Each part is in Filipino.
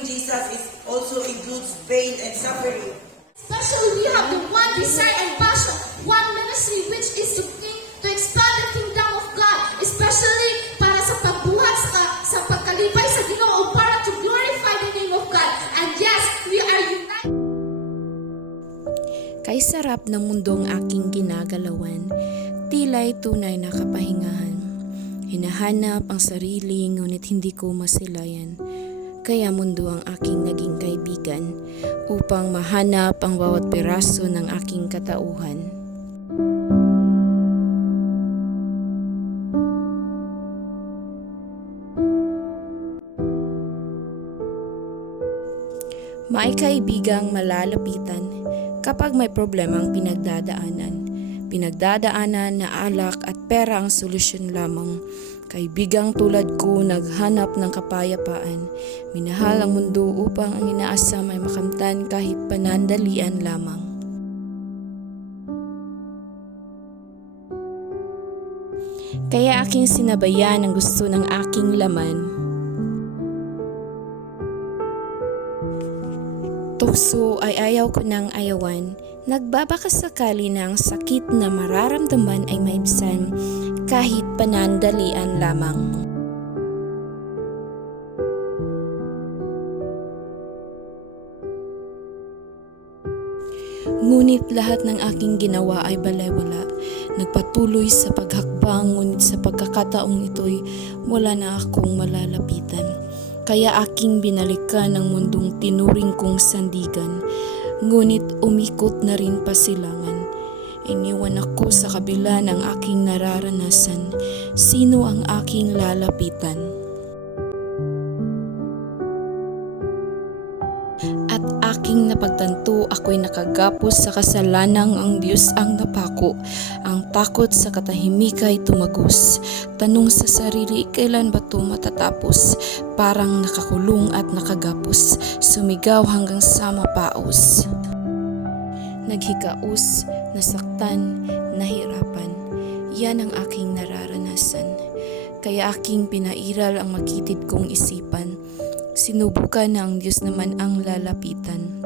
following Jesus also includes pain and suffering. Especially we have the one desire and passion, one ministry which is to expand the kingdom of God, especially para sa pagbuhat sa pagkalipay sa Ginoo para to glorify the name of God. And yes, we are united. Kay sarap ng mundong aking ginagalawan, tila'y tunay na kapahingahan. Hinahanap ang sarili ngunit hindi ko masilayan. Kaya mundo ang aking naging kaibigan upang mahanap ang bawat piraso ng aking katauhan. May kaibigang malalapitan kapag may problemang pinagdadaanan na alak at pera ang solusyon lamang. Kaibigang tulad ko naghanap ng kapayapaan, minahal ang mundo upang ang inaasam ay makamtan kahit panandalian lamang. Kaya aking sinabayan ang gusto ng aking laman. Tukso ay ayaw ko ng ayawan, nagbabakasakali na ang sakit na mararamdaman ay maibsan kahit panandalian lamang. Ngunit lahat ng aking ginawa ay balewala. Nagpatuloy sa paghakbang, ngunit sa pagkakataong ito'y wala na akong malalapitan. Kaya aking binalikan ang mundong tinuring kong sandigan, ngunit umikot na rin pasilangan. Iniwan ako sa kabila ng aking nararanasan, sino ang aking lalapitan? At aking napagtanto ako'y nakagapos sa kasalanang ang Diyos ang napako. Ang takot sa katahimikay tumagos. Tanong sa sarili, kailan ba ito matatapos? Parang nakakulong at nakagapos. Sumigaw hanggang sa mapaos. Naghikaos, nasaktan, nahirapan. Yan ang aking nararanasan. Kaya aking pinairal ang makitid kong isipan. Sinubukan na ang Diyos naman ang lalapitan.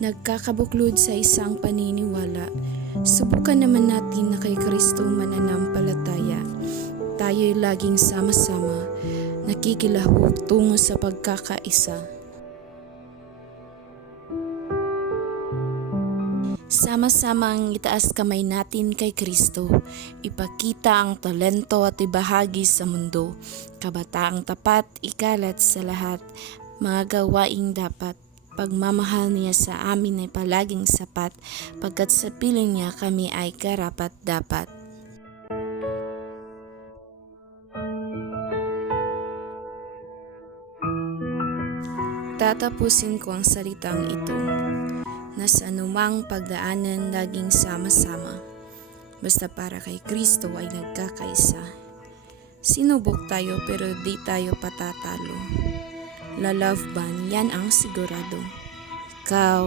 Nagkakabuklod sa isang paniniwala. Subukan naman natin na kay Kristo mananampalataya. Tayo'y laging sama-sama, nakikilahok tungo sa pagkakaisa. Sama-samang itaas kamay natin kay Kristo, ipakita ang talento at ibahagi sa mundo, kabataang tapat ikalat sa lahat, mga gawaing dapat, pagmamahal niya sa amin ay palaging sapat, pagkat sa piling niya kami ay karapat-dapat. Tatapusin ko ang salitang ito. Na sa anumang pagdaanan laging sama-sama. Basta para kay Kristo ay nagkakaisa. Sinubok tayo pero di tayo patatalo. Lalove ban, yan ang sigurado. Ikaw,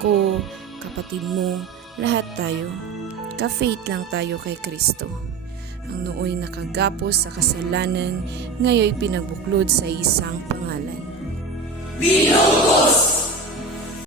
ako, kapatid mo, lahat tayo. Ka-faith lang tayo kay Kristo. Ang nooy nakagapos sa kasalanan, ngayoy pinagbuklod sa isang pangalan. Binugos!